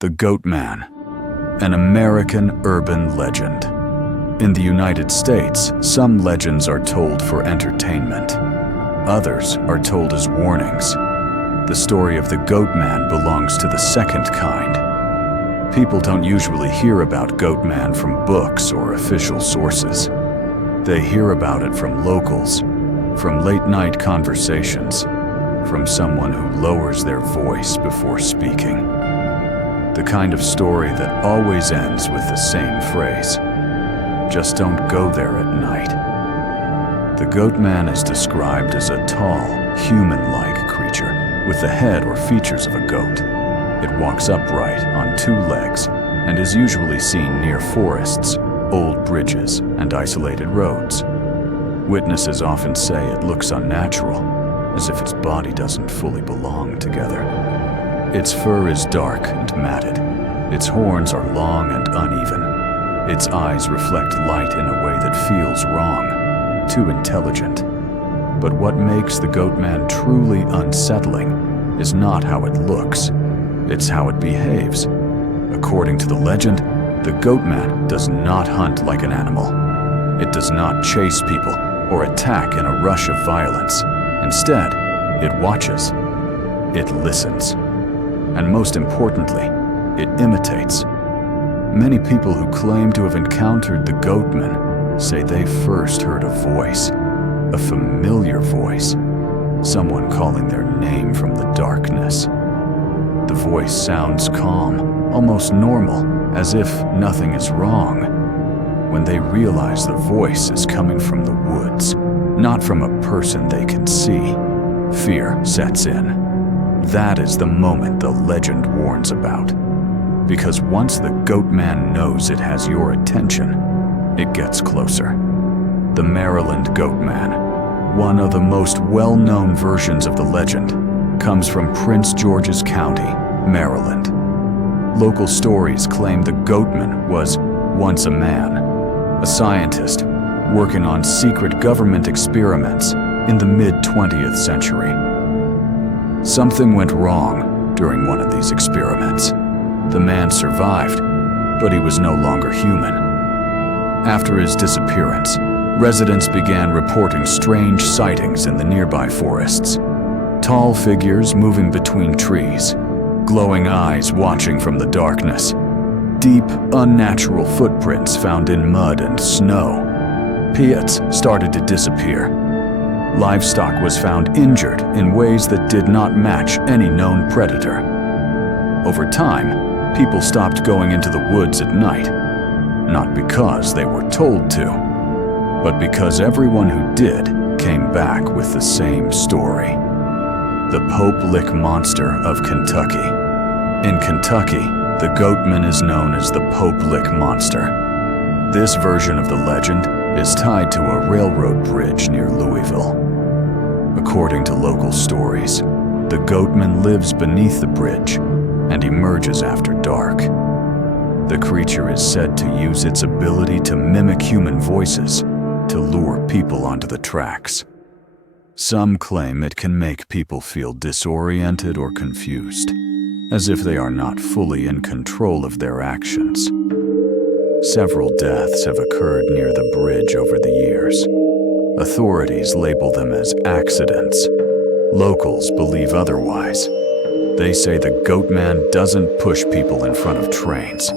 The Goatman, an American urban legend. In the United States, some legends are told for entertainment. Others are told as warnings. The story of the Goatman belongs to the second kind. People don't usually hear about Goatman from books or official sources. They hear about it from locals, from late-night conversations, from someone who lowers their voice before speaking. The kind of story that always ends with the same phrase, "Just don't go there at night." The Goatman is described as a tall, human-like creature with the head or features of a goat. It walks upright on two legs and is usually seen near forests, old bridges, and isolated roads. Witnesses often say it looks unnatural, as if its body doesn't fully belong together. Its fur is dark and matted. Its horns are long and uneven. Its eyes reflect light in a way that feels wrong, too intelligent. But what makes the Goatman truly unsettling is not how it looks, it's how it behaves. According to the legend, the Goatman does not hunt like an animal. It does not chase people or attack in a rush of violence. Instead, it watches. It listens. And most importantly, it imitates. Many people who claim to have encountered the Goatman say they first heard a voice, a familiar voice, someone calling their name from the darkness. The voice sounds calm, almost normal, as if nothing is wrong. When they realize the voice is coming from the woods, not from a person they can see, fear sets in. That is the moment the legend warns about. Because once the Goatman knows it has your attention, it gets closer. The Maryland Goatman, one of the most well-known versions of the legend, comes from Prince George's County, Maryland. Local stories claim the Goatman was once a man, a scientist working on secret government experiments in the mid-20th century. Something went wrong during one of these experiments. The man survived, but he was no longer human. After his disappearance, residents began reporting strange sightings in the nearby forests. Tall figures moving between trees, glowing eyes watching from the darkness, deep, unnatural footprints found in mud and snow. Piets started to disappear. Livestock was found injured in ways that did not match any known predator. Over time, people stopped going into the woods at night, not because they were told to, but because everyone who did came back with the same story. The Pope Lick Monster of Kentucky. In Kentucky, the Goatman is known as the Pope Lick Monster. This version of the legend is tied to a railroad bridge near Louisville. According to local stories, the Goatman lives beneath the bridge and emerges after dark. The creature is said to use its ability to mimic human voices to lure people onto the tracks. Some claim it can make people feel disoriented or confused, as if they are not fully in control of their actions. Several deaths have occurred near the bridge over the years. Authorities label them as accidents. Locals believe otherwise. They say the Goatman doesn't push people in front of trains.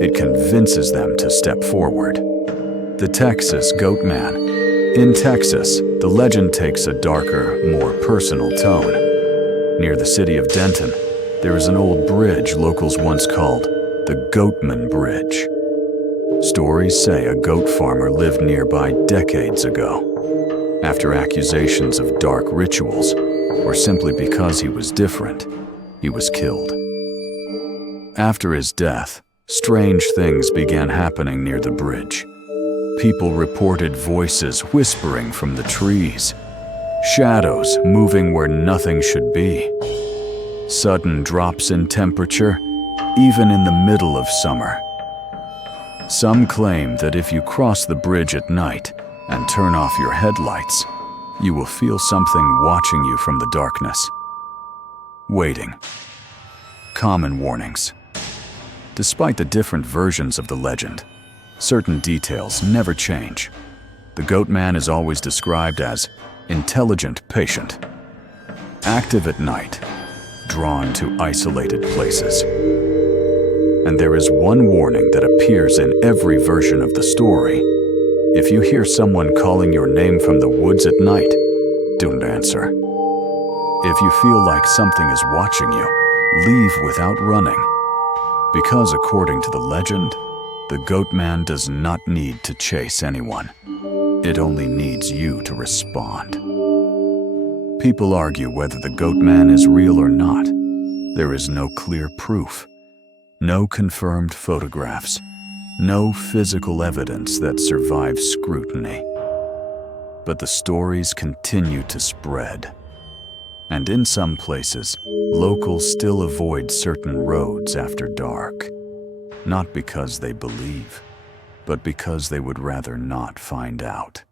It convinces them to step forward. The Texas Goatman. In Texas, the legend takes a darker, more personal tone. Near the city of Denton, there is an old bridge locals once called the Goatman Bridge. Stories say a goat farmer lived nearby decades ago. After accusations of dark rituals, or simply because he was different, he was killed. After his death, strange things began happening near the bridge. People reported voices whispering from the trees, shadows moving where nothing should be, sudden drops in temperature, even in the middle of summer. Some claim that if you cross the bridge at night and turn off your headlights, you will feel something watching you from the darkness. Waiting. Common warnings. Despite the different versions of the legend, certain details never change. The Goatman is always described as intelligent patient, active at night, drawn to isolated places. And there is one warning that appears in every version of the story. If you hear someone calling your name from the woods at night, don't answer. If you feel like something is watching you, leave without running. Because according to the legend, the Goatman does not need to chase anyone. It only needs you to respond. People argue whether the Goatman is real or not. There is no clear proof, no confirmed photographs, no physical evidence that survives scrutiny. But the stories continue to spread. And in some places, locals still avoid certain roads after dark. Not because they believe, but because they would rather not find out.